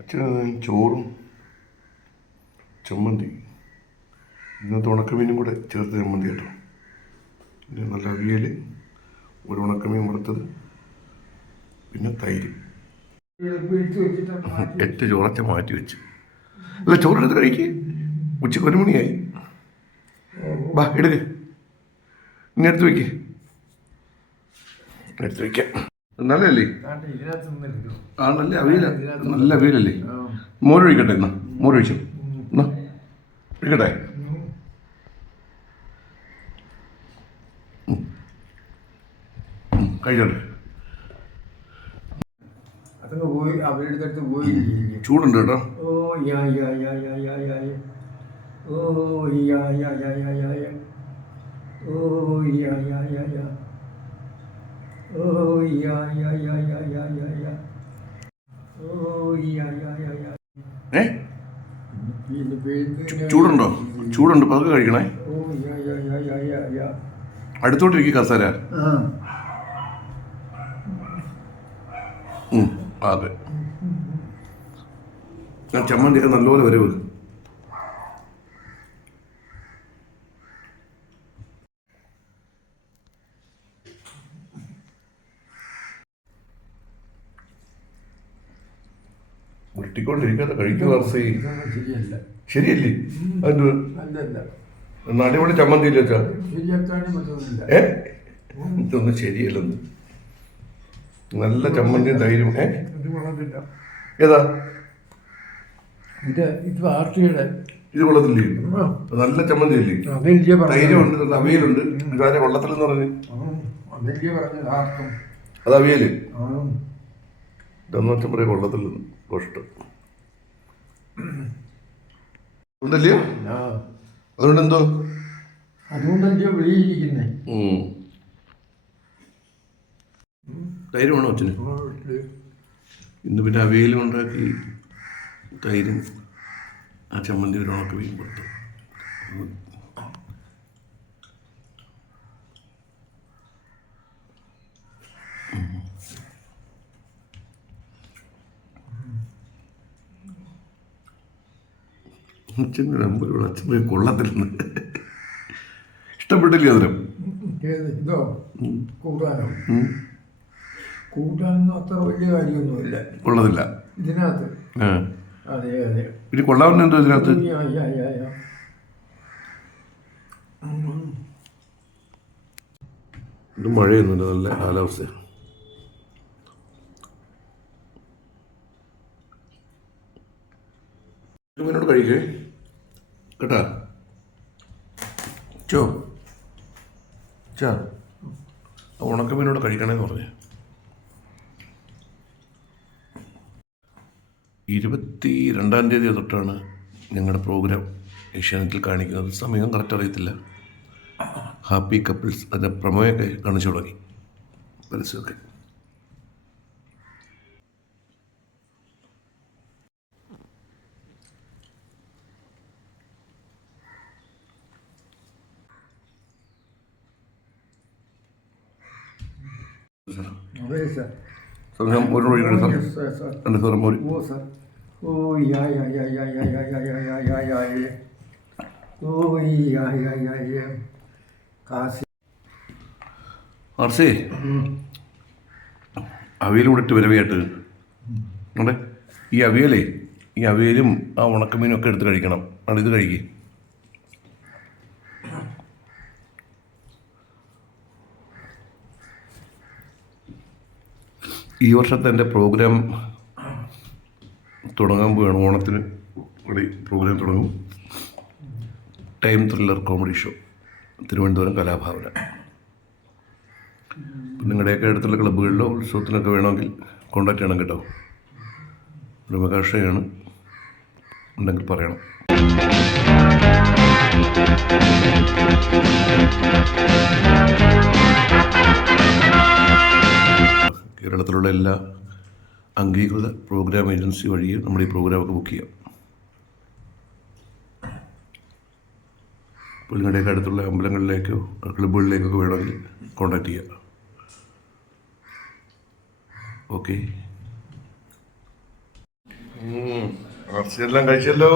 അച്ഛന് ചോറും ചമ്മന്തി. ഇന്നത്തെ ഉണക്കമീനും കൂടെ ചേർത്ത് ചമ്മന്തി കേട്ടോ. പിന്നെ നല്ല അവിയൽ ഒരു ഉണക്കമീൻ വറുത്തത് പിന്നെ തൈര്. എട്ട് ചോറച്ച മാറ്റി വെച്ച്. അല്ല ചോറെടുത്ത് കഴിക്ക്. ഉച്ചയ്ക്ക് ഒരു മണിയായി. ബാ എടുക്ക്. ഇനി എടുത്ത് വയ്ക്കേ. എടുത്ത് വെക്കാം നല്ലല്ലേ ആണല്ലേ അവയില നല്ല അവയിലല്ലേ മോരൊഴിക്കട്ടെ എന്നാ മോരൊഴിച്ചു എന്നാ ഒഴിക്കട്ടെ ചൂടുണ്ട് കേട്ടോ ഓ ചൂടുണ്ടോ? ചൂടുണ്ട്. പതുക്കെ കഴിക്കണേ. അടുത്തോട്ടിരിക്കും കസര. അതെ. ഞാൻ ചമ്മന്തി നല്ലപോലെ വരവ്. ഉരുട്ടിക്കൊണ്ടിരിക്കാതെ കഴിക്കുക വർഷേ ശരിയല്ല. ശരിയല്ലേ? അതിന് എന്നാ അടിപൊളി ചമ്മന്തി ഇല്ല ഏ? ഇതൊന്നും ശരിയല്ലെന്ന്. നല്ല ചമ്മന്തിയും തൈരും ഏ? ഏതാ? ഇത് ഇത് പാർട്ടിയുടെ ഇത് കൊള്ളത്തില്ലേ നല്ല ചമ്മന്തി അല്ലേ ധൈര്യമുണ്ട് തൈരുണ്ട് അവിയലുണ്ട്. ഇതാരെ കൊള്ളത്തില്ലെന്ന് പറഞ്ഞു അത് അവിയൽ. തൊണ്ണൂറ്റൊമ്പത് കൊള്ളത്തിൽ നിന്ന് ഉണ്ടല്ലയോ അതുകൊണ്ട് എന്തോ അതുകൊണ്ടല്ലയോ വെളിയിരിക്കുന്നേ? തൈരുമാണോ അച്ഛന്? ഇന്ന് പിന്നെ അവയിലും ഉണ്ടാക്കി തൈരും ആ ചമ്മന്തി ഒരു ഉണക്ക് വീണ്ടും കൊടുത്തു. അച്ഛന്റെ നമ്പറുകൾ അച്ഛൻ പോയി കൊള്ളത്തില്ലെന്ന്. ഇഷ്ടപ്പെട്ടില്ലേ അതിനും? ഇതോ? കൂട്ടാനോ? കൂട്ടാനൊന്നും അത്ര വലിയ കാര്യമൊന്നുമില്ല. കൊള്ളത്തില്ല. ഇതിനകത്ത്. അതെ അതെ. പിന്നെ കൊള്ളാവുന്ന എന്തോ ഇതിനകത്ത്? മഴയൊന്നുമില്ല നല്ല കാലാവസ്ഥ മീനോട് കഴിക്കേ. കേട്ടാ? ചോ. ചാ. ഉണക്ക ഉണക്കമീനോട് കഴിക്കണമെന്ന് പറഞ്ഞേ. ഇരുപത്തി രണ്ടാം തീയതി തൊട്ടാണ് ഞങ്ങളുടെ പ്രോഗ്രാം ഏഷ്യാനെറ്റിൽ കാണിക്കുന്നത്. സമയം കറക്റ്റ് അറിയത്തില്ല. ഹാപ്പി കപ്പിൾസ് അതിന്റെ പ്രമേയൊക്കെ കാണിച്ചു തുടങ്ങി. പരസ്യമൊക്കെ. സംഘം ഒരു അവയിലൂടെ ഇട്ട് ഈ അവയലേ ഈ അവയിലും ആ ഉണക്കമീനും ഒക്കെ എടുത്ത് കഴിക്കണം അത് ഇത് ഈ വർഷത്തെ എന്റെ പ്രോഗ്രാം തുടങ്ങാൻ പോവുകയാണ് ഓണത്തിന് കൂടി പ്രോഗ്രാം തുടങ്ങും. Time thriller comedy show Thiruvananthapuram Kalabhavana. നിങ്ങളുടെയൊക്കെ അടുത്തുള്ള ക്ലബ്ബുകളിലോ ഉത്സവത്തിനൊക്കെ വേണമെങ്കിൽ കോണ്ടാക്ട് ചെയ്യണം കേട്ടോ. ബ്രഹ്മകാഷയാണ് ഉണ്ടെങ്കിൽ പറയണം. കേരളത്തിലുള്ള എല്ലാ അംഗീകൃത പ്രോഗ്രാം ഏജൻസി വഴിയും നമ്മൾ ഈ പ്രോഗ്രാമൊക്കെ ബുക്ക് ചെയ്യാം. അപ്പോൾ നിങ്ങളുടെയൊക്കെ അടുത്തുള്ള അമ്പലങ്ങളിലേക്കോ ക്ലബ്ബുകളിലേക്കൊക്കെ വേണമെങ്കിൽ കോണ്ടാക്ട് ചെയ്യാം. ഓക്കെ എല്ലാം കഴിച്ചല്ലോ?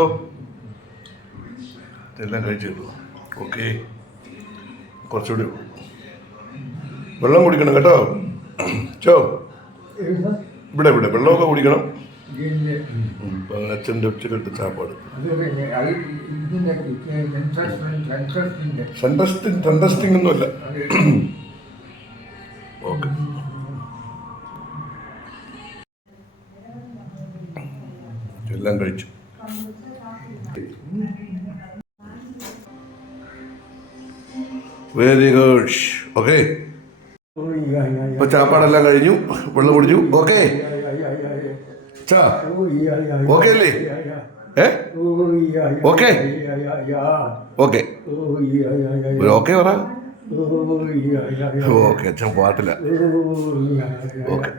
എല്ലാം കഴിച്ചല്ലോ. ഓക്കെ കുറച്ചുകൂടി. വെള്ളം കുടിക്കണം കേട്ടോ. ചോ? ഇവിടെ ഇവിടെ വെള്ളമൊക്കെ കുടിക്കണം. അച്ഛന്റെ ഉച്ചക്കെട്ട് ചാപ്പാട്. സെൻട്രസ്റ്റിംഗ് സെൻട്രസ്റ്റിംഗ് ഒന്നുമല്ല. ഓക്കെ. എല്ലാം കഴിച്ചു. വെരി ഗുഡ് ഓക്കെ ഇപ്പൊ ചാപ്പാടെല്ലാം കഴിഞ്ഞു. വെള്ളം കുടിച്ചു. ഓക്കെ. ഓക്കെ അല്ലേ? ഏ? ഓക്കെ. ഓക്കെ. ഓക്കെ പറ. ഓക്കെ അച്ഛൻ പാട്ടില്ല. ഓക്കെ.